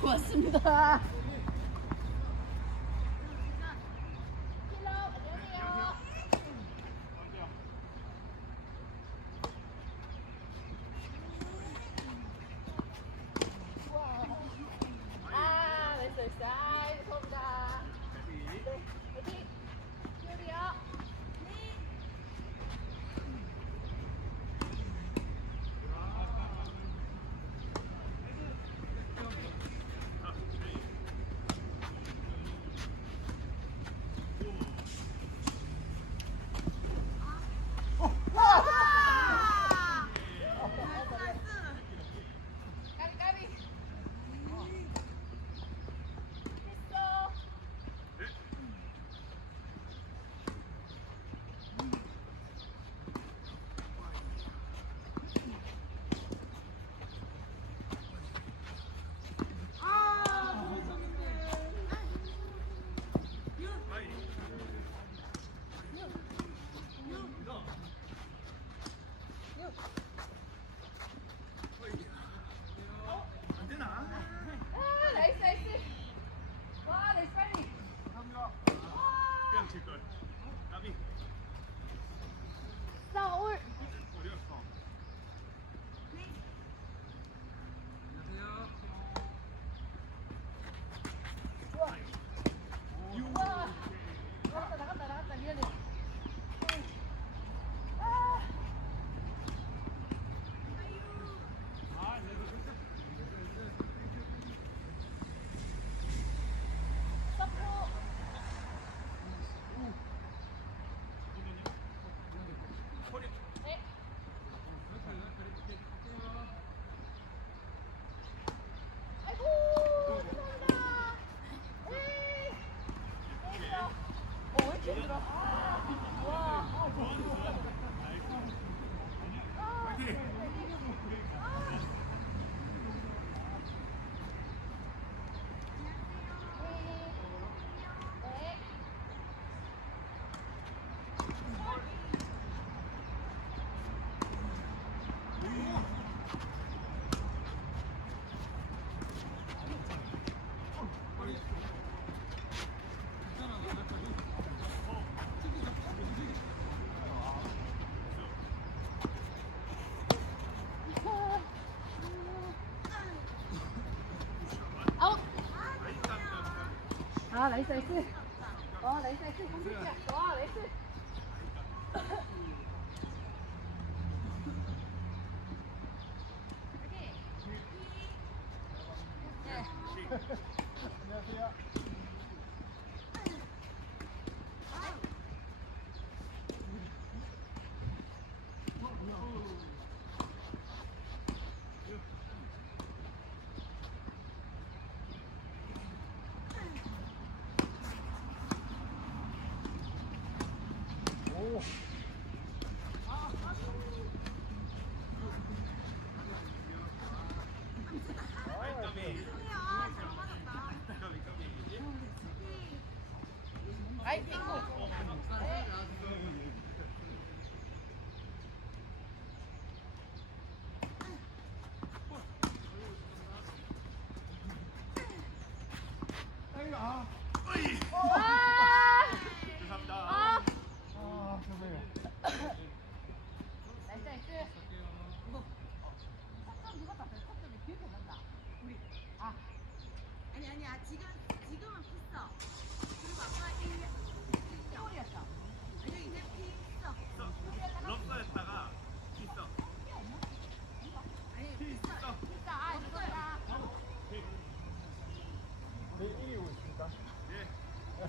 고맙습니다. 아, 나이스, 나이스. 와, 나이스, 나이스. 공격이야. 와, 나이스. 안녕하세요. 오. 아이, 핑구. 아, 와! 죄송합니다. 아! 죄송해요. 나이스, 나이스. 석점 누가 땄어요? 석점이 기억이 안 난다. 우리. 아. 아니야 지금은 pis어. 그리고 아까 1월이었어. 아니 이제 pis어. 럽서였다가 있어. 아니 pis어. 진짜, 아, 이거야. 네, 이기고 있습니까? 예.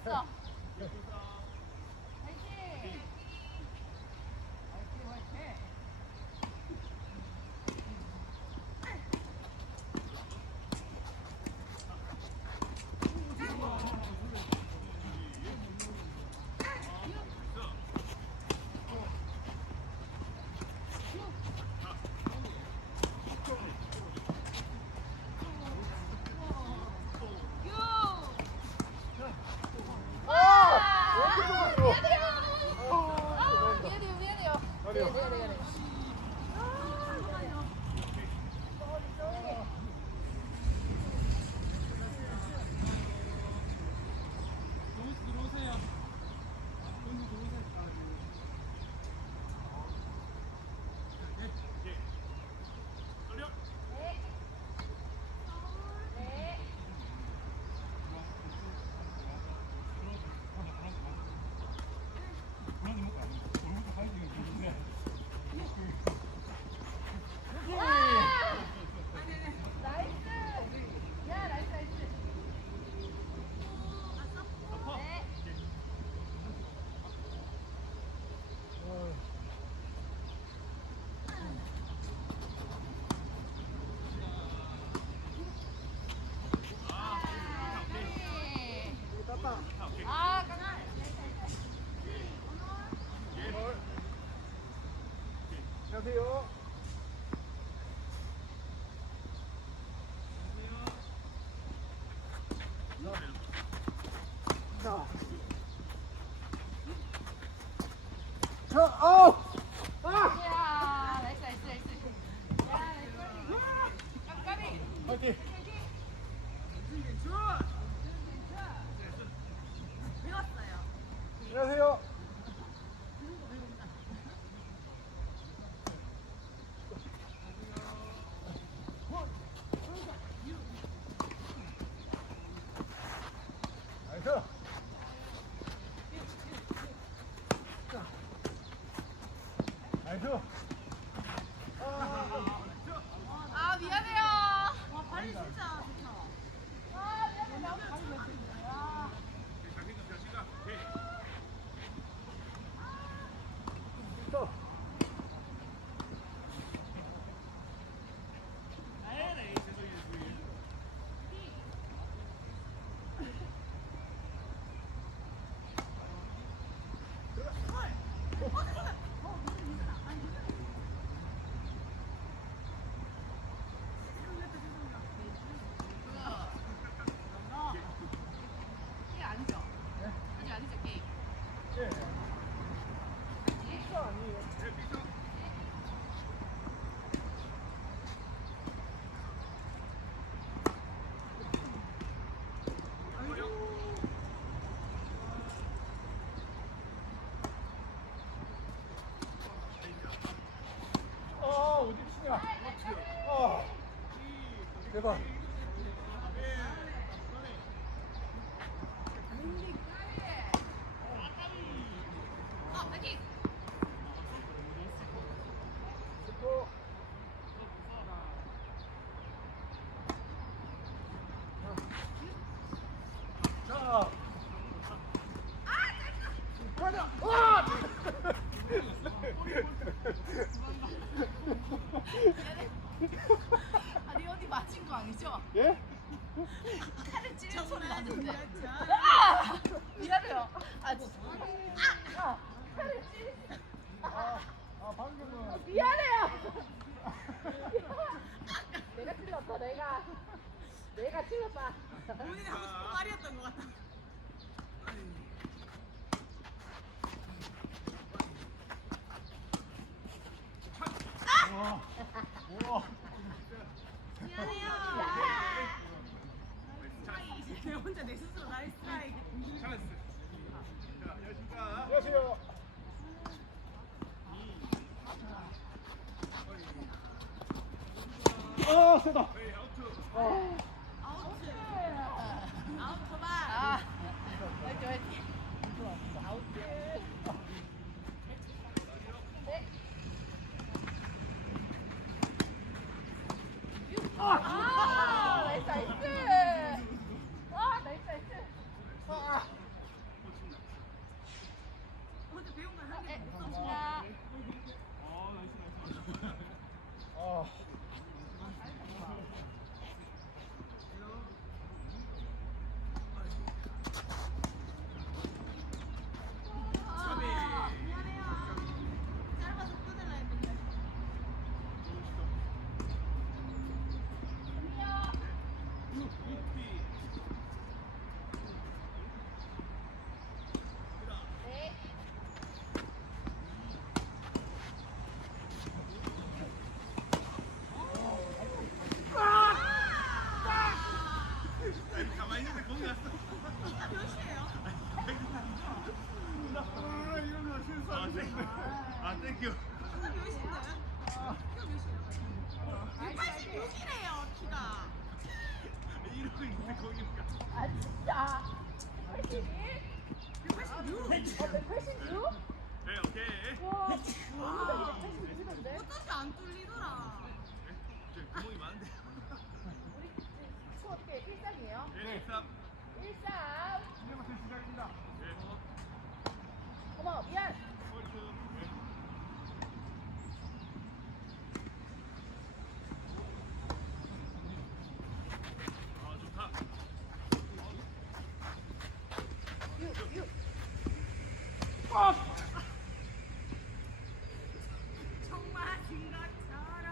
있어. 화이팅! 화이팅, 화이팅! 아! 왜 이렇게 좋았어? 안녕하세요. 나이스. 야, 나이스, 나이스. 네. 아, 강아. 안녕하세요. 자. 자, 아우! 아! 야, 나이스, 나이스, 나이스. 야, 나이스. 깜깜이. 파이팅! 배웠어요. 안녕하세요. 나이스. 나이스. 아, 미안해요. 와 발이 진짜 좋다. 아, 미안해. 나 발이 몇 아. 또. 게임 아니죠? 아직 아니죠, 게임. 예. 진짜 아니에요. 아, 어디 치냐? 아, 대박. 파이팅! 또. 자. 가자. 와! 아니, 어디 맞힌 거 아니죠? 예? 칼을 찌르는 소리 나는데. 진짜. 아! 미안해요. 아, 진짜. 아! 칼을 찌르. 방금은. 미안해요. 내가 찔렀다, 내가. 내가 찔렀다. 본인이 하고 싶은 말이었던 것 같아. 우와. 우와. 미안해요. 스트라이크. 내 혼자 내 스스로 나의 스트라이크. 찬스. 자, 안녕하십니까. 안녕하세요. 아, 세다. 저희 아우트. 아. 아웃. 아웃 도발. 아, 화이팅, 화이팅. 아웃. 네. 아, 나이스, 나이스. 아, 나이스, 나이스. 아. 어제 배운 걸한 개. 감사합니다. 아. 미안해요. 짧아서 끊으려 했는데. 네. 아니, 가만히 있는데 거기 갔어. 키가 몇이에요? 아, 이런 거 실수 안 돼. 아, 땡큐. 키가 몇인데? 키가 몇이에요? 186이래요, 키가. 이러고 있는데 거기 가. 아, 진짜. 81? 186. 186? 오케이. 와, 너무 82도인데? 어쩐지 안 뚫리더라. 이제 구멍이 많은데. 우리 지금 어떻게 1-3이에요? 1-3. 1-3. 이제부터 시작입니다. 어머, 미안. 아, 좋다. 6. 정말 생각처럼.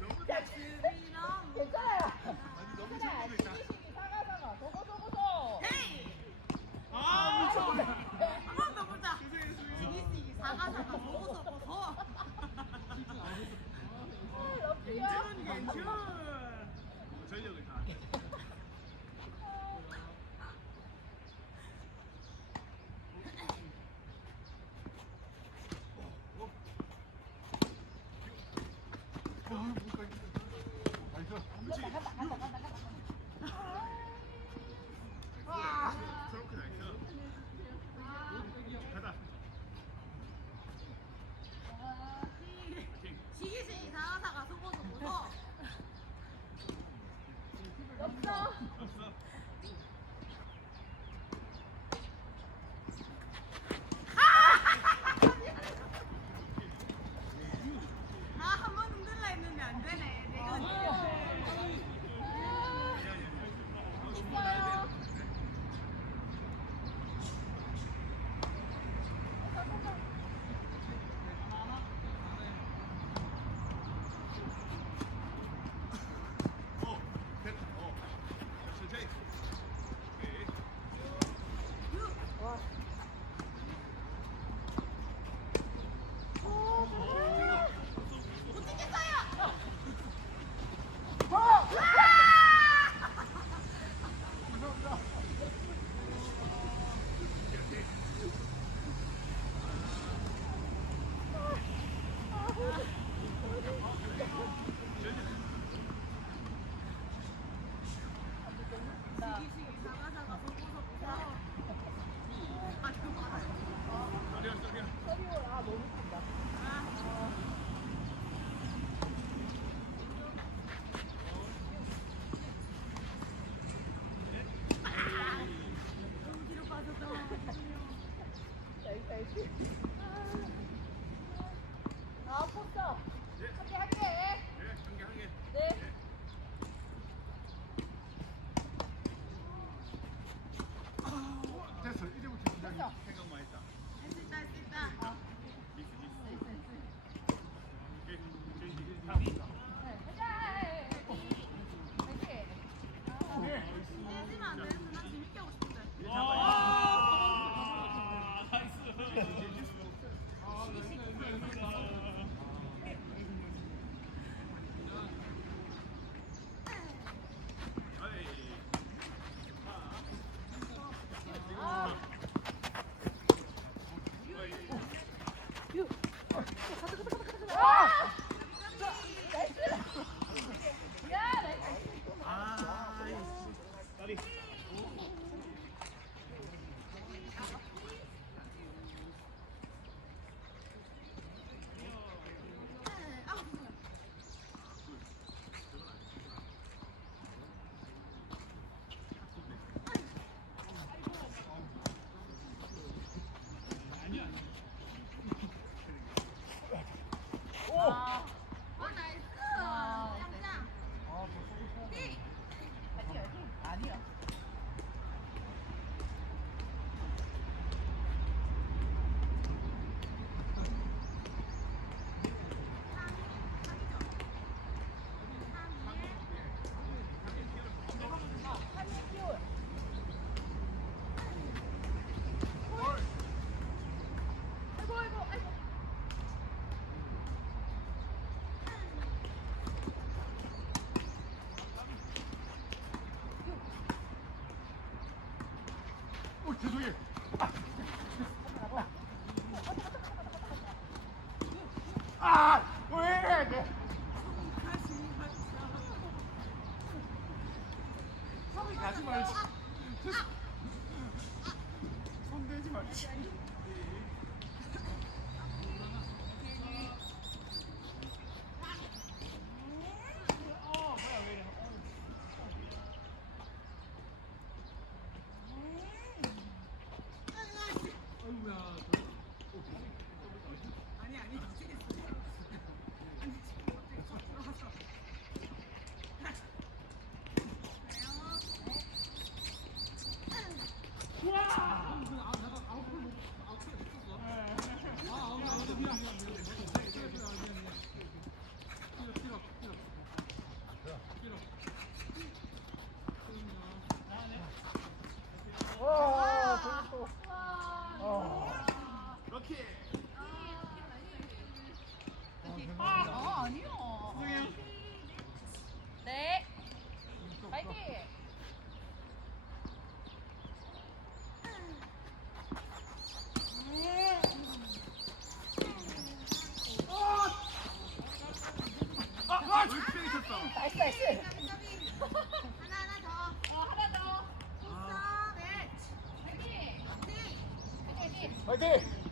너무 가슴이 너무. 괜찮아요. 아니, 너무 괜찮아요. 재밌다. 시기 사가사가. 저거. 헤이. 아, 한 번 더 보자. 시기 사가사가 보고. 럭키요. 전력을 다. 트렁크 나이스. 가자. 시기시기 사가사가 속어서 보고. 없어. 없어. 한 번 흔들라 했는데 안 되네. 내가 있어요. 됐다. 천천히. 오케이. 와. 못 찍겠어요. 시기시기 사가사가 속어서 보고. 아, 그거 알아요. 소리야. 서리올 너무 웃긴다. 너무 뒤로 빠졌다. 나이스. 포스터. 예. 할게. 한 개. 네. 됐어. 이제부터 시작입니다. 생각만 했다. 할 수 있다, 할 수 있다. 미스. 오케이. 네. 가자. 화이팅. 떼지면 안 돼. 난 재밌게 하고 싶은데. 아니야. 죄송해요. 왜? 손이 가지 말지. 손 아니 아니 미치겠어. 와, 재밌어. 럭키. 아니요. 네. 파이팅. 럭키 있었다. 나이스 나이스. 하나 더. 하나 더. 있어. 네. 파이팅. 파이팅. 화이팅!